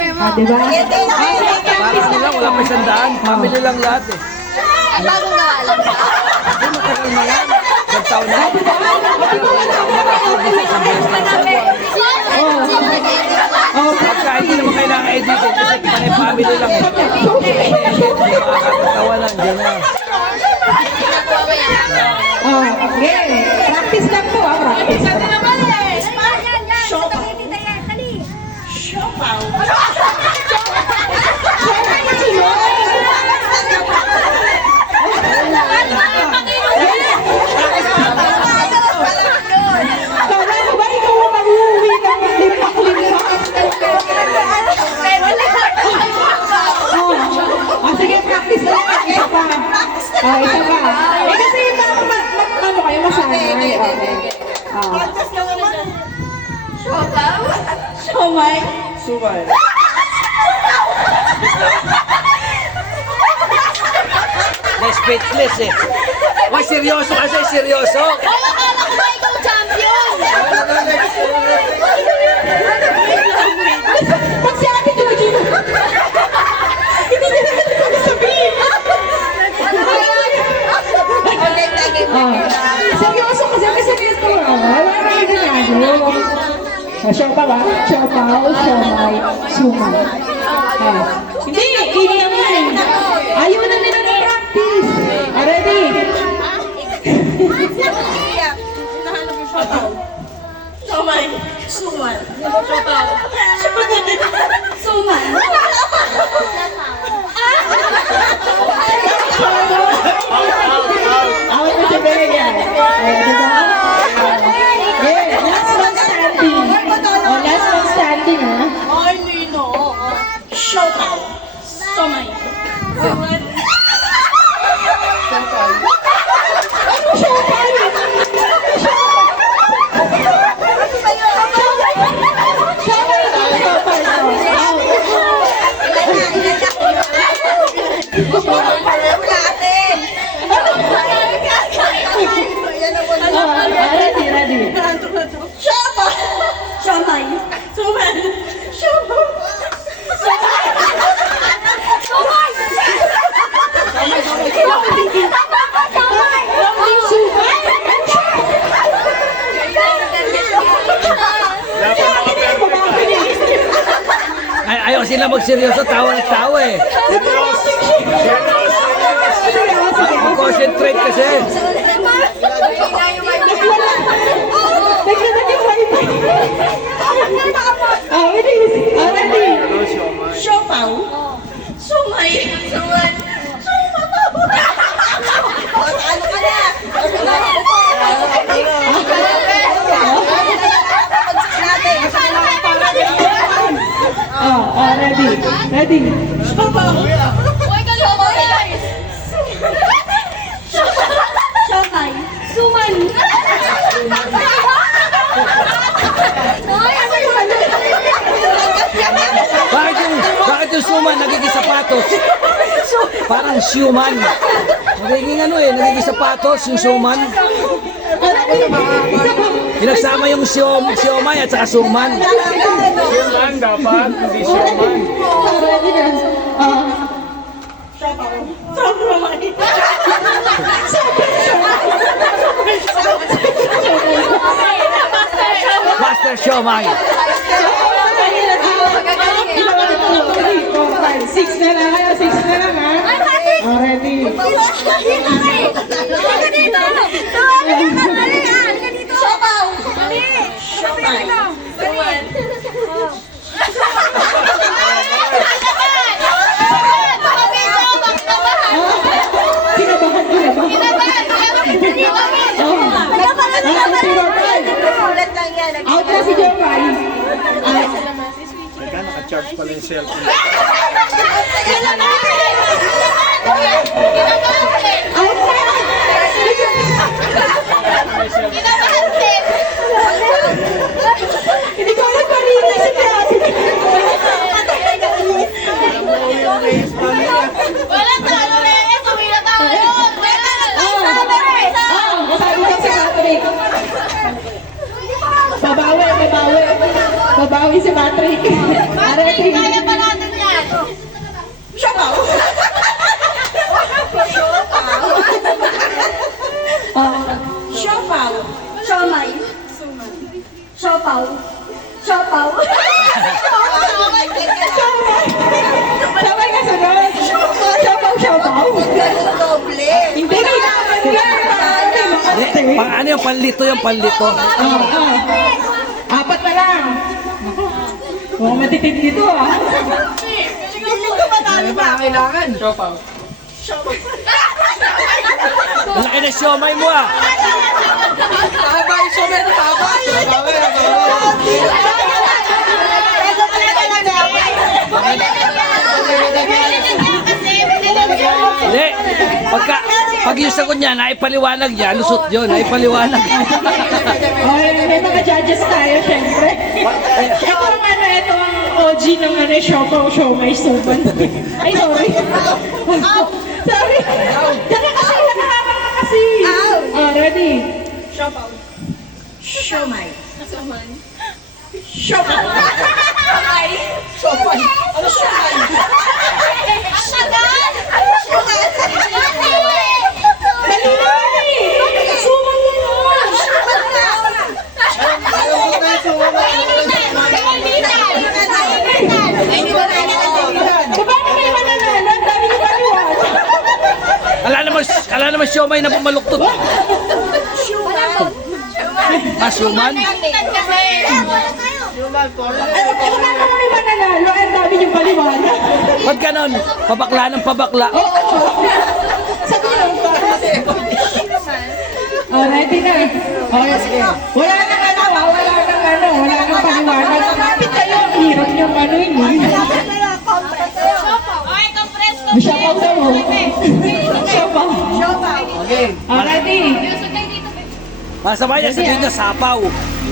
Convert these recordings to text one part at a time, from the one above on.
Diba? Parang ano lang, wala pa 100. Family lang lahat eh. Ay, bagong gawa lang ba? Hindi, matagal na yan. Isang taon na. Pagka hindi naman kailangan editin kasi panay family lang eh. Makakatawa lang, dyan na. Okay. Practice lang po, practice. Kala mo ba ikaw ang mag-uwi ng limpak-limpak? Sige, practice lang. Isa pa. Isa pa. Kasi ano kayo masanay. Okay. Siomay. Sumay. Speechless eh. Uy, seryoso kasi, seryoso. Akala ko ba ikaw champion? Pag si Ate Georgie, hindi niya na sabihin. Seryoso kasi ito. Wala na yung ginagawa. Siopaw ba? Siopaw, siomay, sumay. Hindi, hindi naman. Ayaw na nila na practice. Ready? Sumay. Suman. Siopaw. Suman. Awit mo si Bea. Last one standing. Last one standing, ha? Ay, Nino. Siopaw. Sumay. Suman. Ready. Siopaw. Sumay. Suman. Siopaw. Ayaw sila magseryoso, tawa na tawa eh. Mag-concentrate kasi. Siopaw. Sumay. Suman. Ano ka na? Ready. Siopaw. Uy, kalaway. Siopaw. Suman. Bakit yung suman nagiging sapatos? Parang siuman. Nagiging ano eh, nagiging sapatos yung suman. Pinagsama yung siomay at saka suman. Siuman dapat, hindi siuman. Ready na. Master Siomay. 6 na lang kayo, 6 na lang ha. Ready. Siopaw. Siopaw. Suman. Out na si Jopay. Teka, naka-charge pala yung cellphone. Out na. Hindi ko alam kanina si Ate. Wala talo na eh. Tumila tayo. Masabi ka si Patrick. Babawi. Babawi si Patrick. Patrick, kaya pala Siopaw. Siopaw. Siomay. Siopaw. Siopaw. Sabay ka sunod. Siopaw, siopaw. Doble. Hindi na Hindi, ano yung panlito yung panlito? Apat na lang. Huwag matitid dito ah. Piling ko matalo ba? Siopaw. Malaki na siomay mo ah. Hindi. Pag yung sagot niya, naipaliwanag niya, lusot yun, naipaliwanag. May mga judges tayo, syempre. Ito ang ito ang OG ng siopaw, siomay, suman. Ay, sorry. Sorry. Daka kasi, nakahapa ka kasi. Ready? Siopaw. Siomay. Siopaw. Siomay. Ano siomay? Sagan! Dali! Suman na yun. Paano may mananalo? Ang dami niyo paliwanag. Ala naman siomay na pumaluktot. Suman? Paano may mananalo? Ang dami niyo paliwanag. Pag ganon, pabakla ng pabakla. Sabi niyo. Ready na. Wala nang wala nang paliwanag. Kapit kayo, ang hirap niyong ano yun. Okay, compress ko. Siopaw daw. Siopaw. Ready? Masama niya, sabihin niya, sapaw.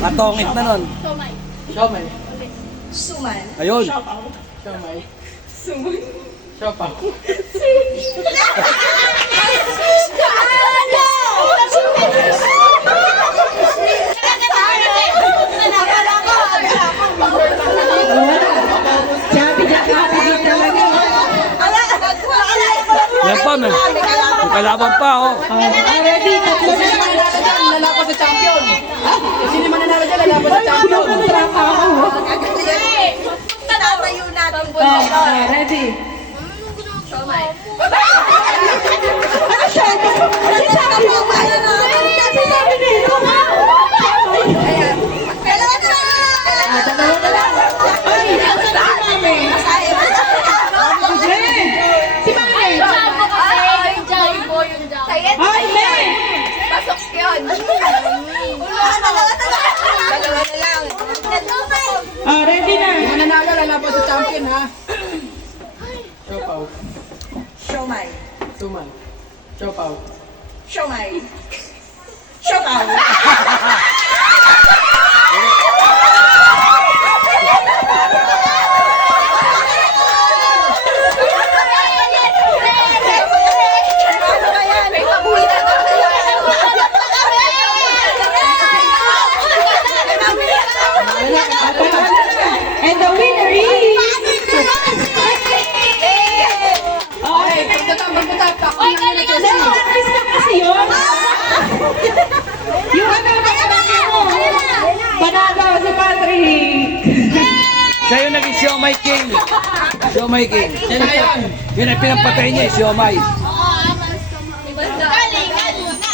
Katongit na nun. Suman. Ayun. Siopaw. Sabi niya, happy din talaga. Yan pa, man. May kalaban pa, oh. Ready? Tatlo na naman. Lalaban sa champion. Sino man nanalo dyan, lalaban sa champion. Kumontrata ako. Tatayo natin po. Ready? Siomay. Ano siya? Ano sabi mo? Ano sabi nito? Dalawa na lang. Ay, nasa na si Mami? Si Mami. Ay, May. Pasok yun. Dalawa na lang. Ready na. Sino nanalo, lalaban sa champion, ha? Siopaw. Siomay. Suman. Siopaw. Siomay. Siopaw. And the winner is... Okay, pagtatap. Oy, galing Hindi, practice na kasi yun. Yung ano mo. Panalo si Patrick. Siya yung naging siomay king. Siomay king. Sino na yan? Yun ay pinapatay niya, siomay. Galing, galing na.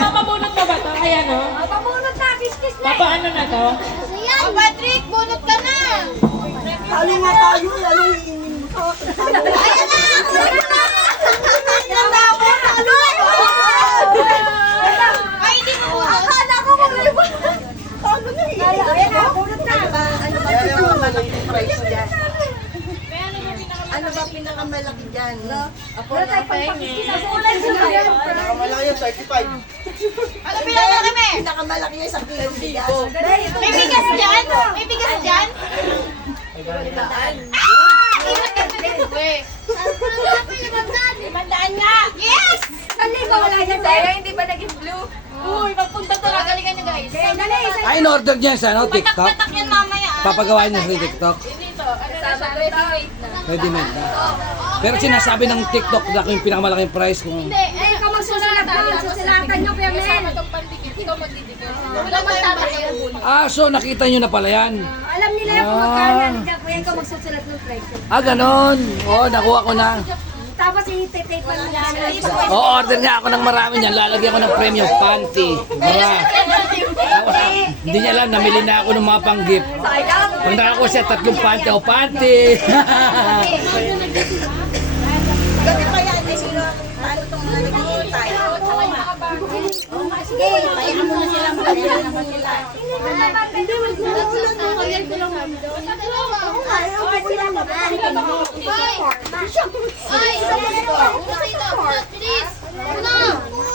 Papabunot pa ba ito? Ayan o. Pabunot na, kiss-kiss na. Papaano na to? Oh, Patrick, bunot ka na. Talo nga tayo, ano yung Ayan na. Ganda ako, talo. Ay, hindi mo bunot. Akala ko kung may bunot. Talo na eh. Ayan na, bunot na. Ano ba? Ano ba pinakamalaki dyan? No? Apo na Pinakamalaki yung 35. Ano pinakamalaki, me? Pinakamalaki yung 1 kilo bigas. May bigas dyan? May bigas dyan? Limandaan nga! Yes! Sali ba wala dyan tayo? Hindi ba naging blue? Uy, magpunta to. Galingan nyo guys. Ay, in-order niya sa ano, TikTok. Patak yan mamaya Papagawa niyo sa TikTok? Ready-made na. Pero sinasabi ng TikTok na yung pinakamalaking price kung... Eh, ikaw magsusulat doon. Susulatan nyo, Kuya Mel. So nakita niyo na pala yan. Alam nila yung kung magkano yan. Kaya ikaw magsusulat ng price. Ganon. Nakuha ko na. Tapos i-tape pa nila. Order nga ako ng marami niyan. Lalagyan ko ng premium panty. Bra. Tapos, hindi niya alam, namili na ako ng mga pang-gift. Pag nakakuha siya, 3 panty o panty. Gabi pa yan. Sino, paano itong naghihintay? Sige, payahan mo na sila. Payahan naman sila. Hindi,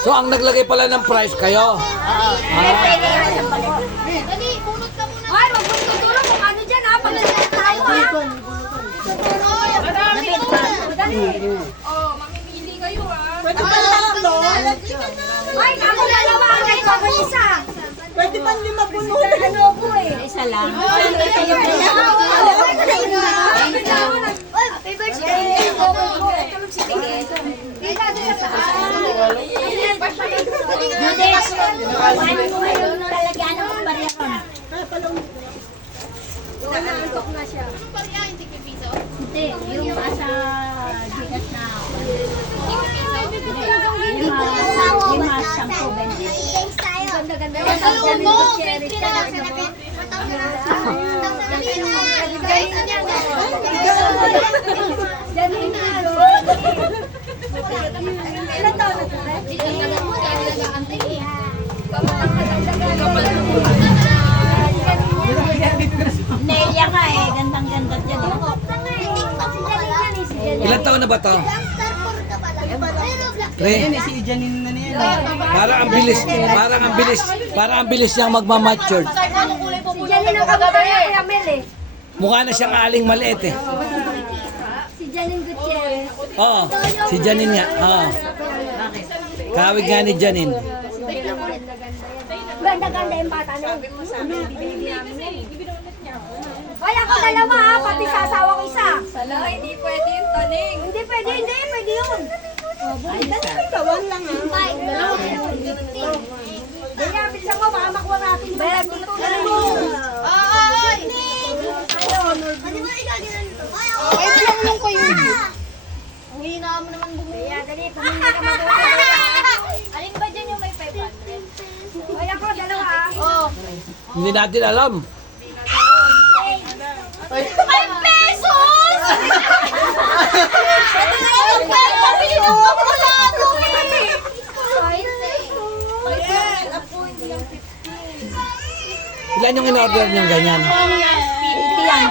So, ang naglagay pala ng price kayo. Dali, bunot ka muna. Ay, wag mo tutulong kung ano dyan ha. Pag nagsasabi tayo ha. Dali. Oh, mamimili kayo ha. Pwede pa tatlo? Ay, ako dalawa. Ay, ako isa. Pwede pa 5 puno. Ano ko eh. Isa lang. Happy birthday. Nangantok na siya. Hindi, yung asa Gcash na. Lima, 10, 20. Ganda-ganda. Ilan taon na Nelia ka eh, gandang-ganda dyan. Ilan taon na ba to? Pre, Si Janine na niya. parang ang bilis niyang magmamature. Si Janine ang kagabi Kuya Mel eh. Mukha na siyang aling maliit eh. Si Janine Gutierrez. Oo, si Janine nga. Oo. Kawig nga ni Janine. Ganda-ganda yung bata na yun. Bibili namin yan. Hoy, ako dalawa ha, pati sa asawa ko isa. Hindi pwede yung taning. Hindi pwede yun. Kawan lang ha. Kaya, bilisan mo, baka makuha natin. Bayad dito na mo. Ay! Ano ba igagawin ito? Ay, lang ko yun. Ang hina mo naman bumili. Dali, pumili ka mag-uwi. Alin ba dyan yung may 500? Hoy, ako dalawa ha. Oo. Hindi natin alam. 5 pesos! Pabili ng kapulado eh! Ilan yung in-order niyang ganyan? 80 yan.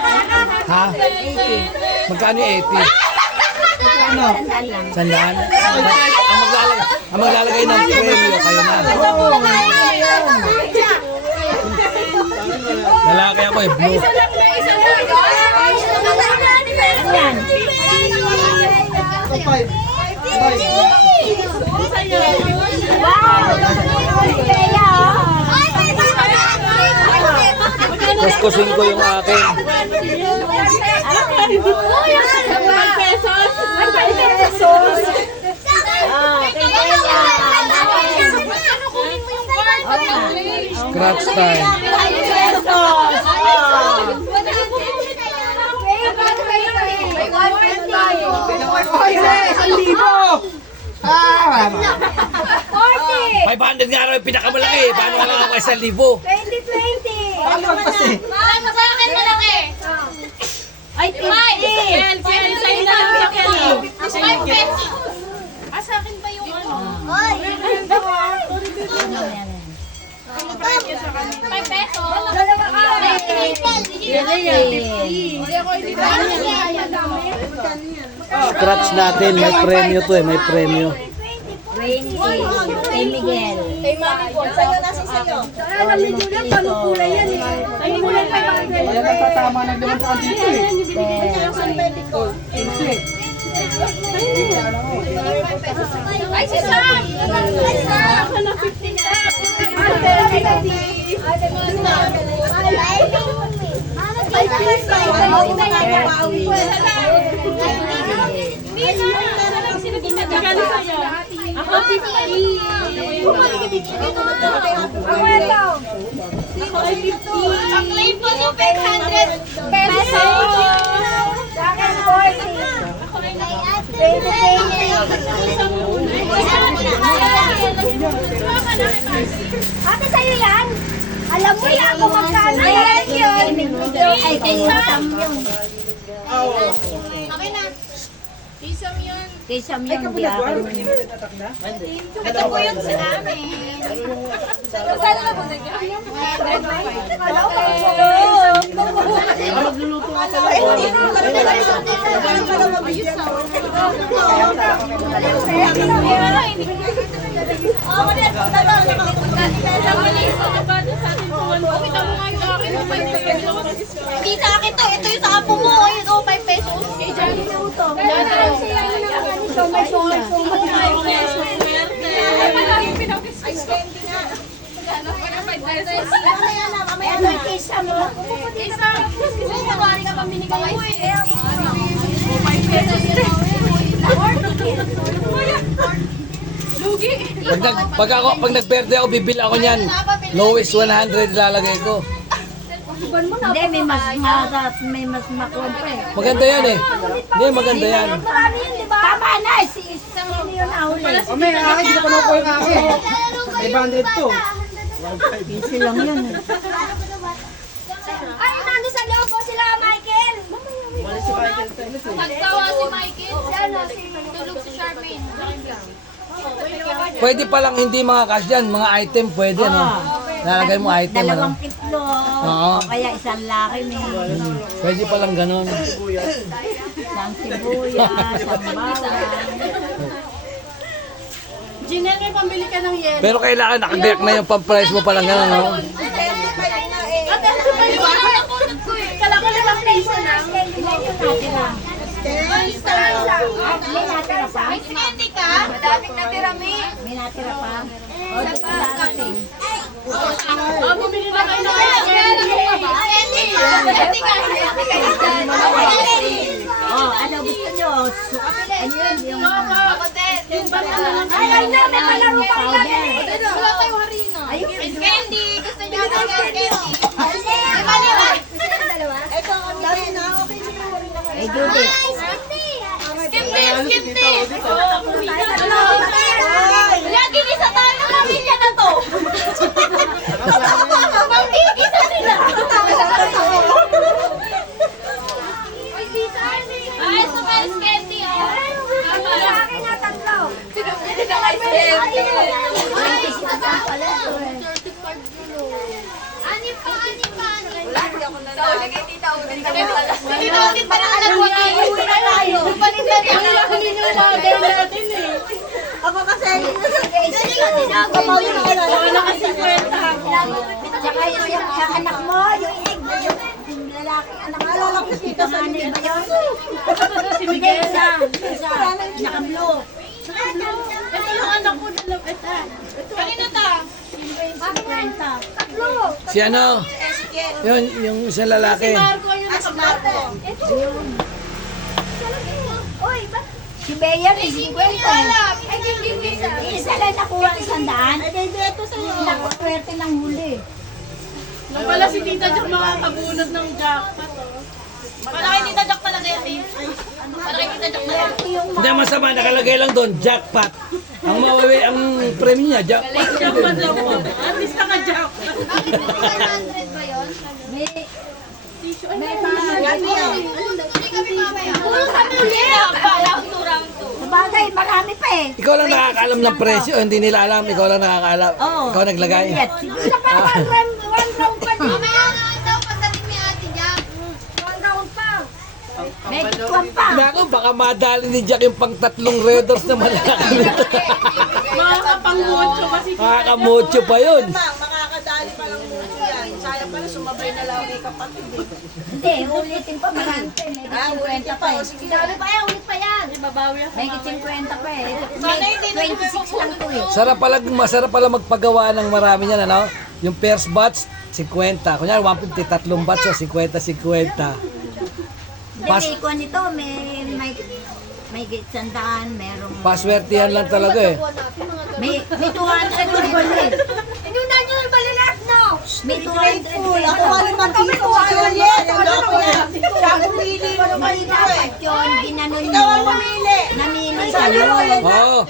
Ha? 80. Magkano yung 80? Ano? Sandaan? Ang maglalagay ng premyo, kayo na. Lalaki ako eh, blue. Yan. Wow! Kuskusin ko yung akin. 5 pesos? 5 pesos? Scratch time. Ay, 1,000! Ah! 40! 500 nga raw yung pinakamalaki. Paano ka lang ako 1,000? 2020! Paano kasi? Sa akin malaki! Ay, 50! 5 pesos! Sa akin ba yung ano? Ay! 5 pesos! Dalawa ka! Scratch natin. May premyo to eh. May premyo. 20. Kay Miguel. Kay Mami po. Sa'yo, nasa sa'yo. Alam ni Julia, paano kulay yan eh? Ay, kulay pa yung Ayan ang tatama na naman sa dito eh. Ay, si Sam! Ay, Sam! Ako na 15 na! Ay, please lang. Ano yung makakabawi? Ako, 50. Ako ito. Ako ay 50. Claim po yung 500 pesos. Sa akin, 40. 20. Ate, sa'yo yan? Alam mo yan kung magkano. Ayan yun. Ay, kayo Sam yun. Okay na. Isang yun. Kay Sam yun, di ako. Ito po yung sa amin. Saan ka po nagyan? Magluluto ka sa Hindi sa akin to. Ito yung sa apo mo. Yun, 5 pesos. Pag nag-birthday ako, bibili ako niyan. Lowest 100 ilalagay ko. Hindi, may mas makuha pa eh. Maganda yan eh. Hindi, maganda yan. Marami yun, di ba? Tama na, si isang yun na huli. O may akin, hindi ko nakuha yung akin. 500 to. Easy lang yun eh. Ay, nando sa loob po sila, Michael. Nagtawa si Michael. Tulog si Charmaine. Pwede palang hindi mga cash yan, mga item pwede no. Lalagay mo item ano. Dalawang itlog. Oo. O kaya isang laki ni. Pwede palang ganun. Isang sibuyas, isang bawang. Jinel, may pambili ka ng yelo. Pero kailangan nakadirect na yung pang-price mo palang ganun no. Ate, ano ba yung wala na kunot ko eh. Kala ko 5 peso lang. Ilan yung natira? Ay, isa. May natira pa? May sinendi ka? Madaming natira, may. May natira pa? O, Sa dito na pagkano? natin. Oh, bumili na kayo ng sinendi ka. Sinendi ka. O, ano gusto nyo? Ano yun? Yung Ako din. Yung ba na lang? ay, na, may palaro pa powder. Wala tayong harina. Ayun. Ice candy. Gusto niyo ng ice candy? Lima, lima. Eh, Judith. Skip this, skip this. Lagi-gisa tayo ng pamilya na to. Pamigisa sila. Ay, sa mga ice candy. Sa akin na tatlo. Sinubili ng ice candy. Ay, anim pa. Tita, ulit pa lang alam mo na yun. Paninda natin eh. Ako kasi, tinagabaw yung wala kasi kwenta. Tsaka yung sa anak mo, yung lalaki, anak mo. Alala ko dito sa nanay ba yun? Si Miguel. Isa. Naka-blue. Ito yung anak ko. Kanina ta? Kwenta. Tatlo. Si ano? Yun, yung isang lalaki. Marco yung nakamarco. Uy, ba't? Si Bea may 50. Alam. Isa lang nakuha 100. Ito sa'yo. Nakuswerte ng huli. Nung pala si Tita Jack makakabunod ng jackpot. Para kay Tita Jack talaga yan eh. Para kay Tita Jack talaga. Hindi masama, nakalagay lang doon, jackpot. Ang mawawi, ang premium niya, jackpot. Jackpot lang po. At least naka-jackpot. May mga Puro sa muli. Round 2, round 2. sabagay, marami pa eh. Ikaw lang nakakaalam ng presyo, hindi nila alam, ikaw lang nakakaalam. Oo. Ikaw naglagay. Isa pa, one round pa din. Mamaya naman daw pagdating ni Ate Jack. One round pa. May kwan pa. Naku, baka madali ni Jack yung pang 3 Red Doors na malaki nito. Makakapang-mocho kasi. Makakamucho pa yun. Makakadali pa lang mo yan. Sayang pala, sumabay na lang kay kapatid eh. Hindi, ulitin pa marami pa eh. May 50 pa eh. Sabi pa yan, ulit pa yan. Babawi ako. May 50 pa eh. Sana hindi na 26 lang to eh. Masarap pala magpagawa ng marami niyan, ano? Yung first batch, 50. Kunyari, 150, tatlong batch, so 50-50. Pas- Hindi, kung ito, may sandaan, merong... Paswertihan lang talaga eh. May 200 ulit. Inunan nyo yung balilat, no? May 200 ulit. Ako nga naman dito, ayaw niya. Siya pumili. Hindi dapat yun, ginanon nyo. Namili kayo. Oo,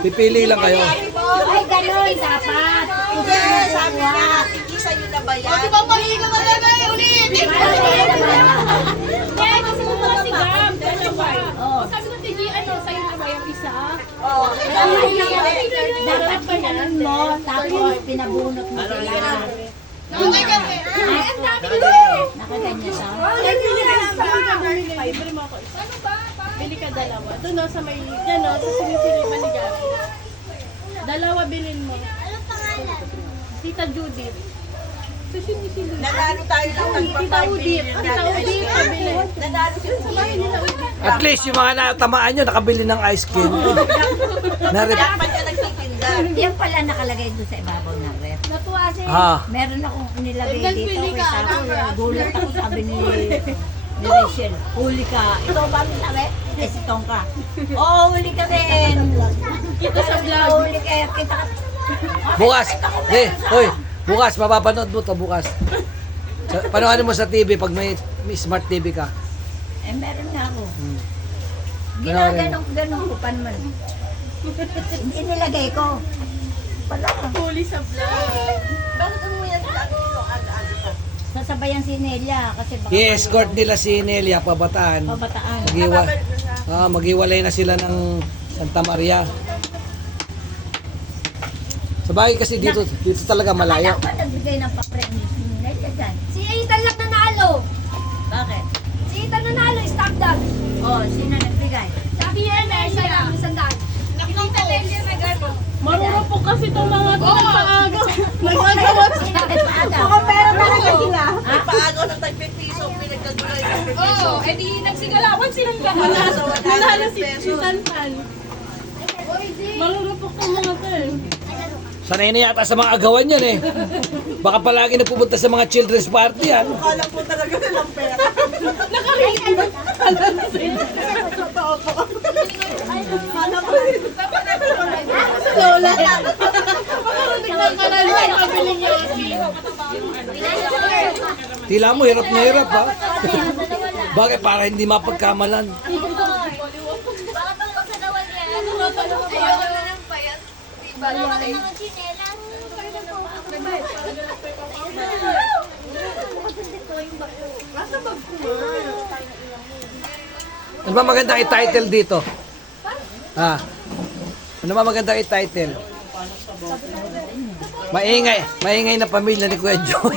pipili lang kayo. Ay, gano'n, dapat. Yes, sabi niya, tigisa yun na ba yan? Di ba mali ka talaga eh, ulit? Kaya kasi mo mga sigam. Sabi ko, Tigi, ano, sa'yo na ba yung isa? Dapat ginanon mo, tapos pinabunot mo sila. Nakaganyan eh. Nakaganyan siya. Bili mo ako isa. Bili ka dalawa. Doon no, sa may, yan no, sa sinisilipan ni Gabi. Dalawa bilhin mo. Tita Judith. Sa sinisilipan. Nanalo tayo ng Tita Udit. Tita Udit, pabili. Nanalo sila sa Ay, Tita Udit. At least yung mga natamaan nyo, nakabili ng ice cream. Narip. Dapat ka nagtitinda. Yan pala nakalagay doon sa ibabaw ng ref. Natuwa si Meron akong nilagay Dahil dito. pili ka, Tapos gulat ako, sabi ni Rachel, huli ka. Ito ba ang sabi? Eh, si Tongka. Oo, huli ka rin. Kita sa vlog. Huli ka. Kita ka. Bukas. Hoy, bukas, mapapanood mo to bukas. Panoodin mo sa TV pag may smart TV ka. Eh, meron nga ako. Panoorin mo. Ganong kupan mo. Hindi nilagay ko. Wala. Huli sa vlog. Bakit ang muya sa akin yung aga-aga ka? Sasabayan si Nelia kasi baka I-escort nila si Nelia pabataan. pabataan. Maghiwalay na sila ng Santa Maria. Sa bagay kasi dito talaga malayo. Wala pa nagbigay ng pa-premium si Nelia dyan. Si Ethan lang nanalo. Bakit? Si Ethan nanalo, stop dog. Oh, sino nagbigay? Sabi niya na isa lang, isang dog. Nakita Nelia na gano'n. Marurupok kasi itong mga ito nagpaaga. Nagagawa sila. Mukhang pera talaga sila. Paagaw ng tag-piso, pinagkagulay ng piso. Oo, edi nagsigalawan silang lahat. Nanalo si Titan Pan. Marurupok itong mga ito eh. Sanay na yata sa mga agawan yan eh. Baka palagi nagpupunta sa mga children's party yan. Kala po talaga nilang pera. Nakarinig. Lola. Makarinig ng kanal sa pabiling Yoshi. Tila mo, hirap na hirap ha. Bakit? Para hindi mapagkamalan. Ayoko na ng payat. Diba? Ano ba magandang i-title dito? Ano ba magandang i-title? Maingay na pamilya ni Kuya Joy.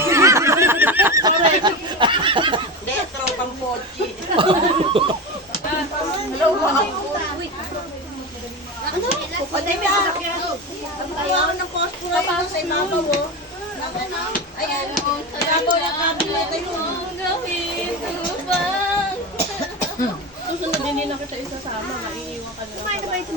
Retro, pang pochi. Patay may sasakyan. Pagkawa ng posto ngayon sa ibabaw, oh. Ayan, sa ibabaw ng cabinet, ayun. Susunod, hindi na kita isasama. Maiiwan ka na lang.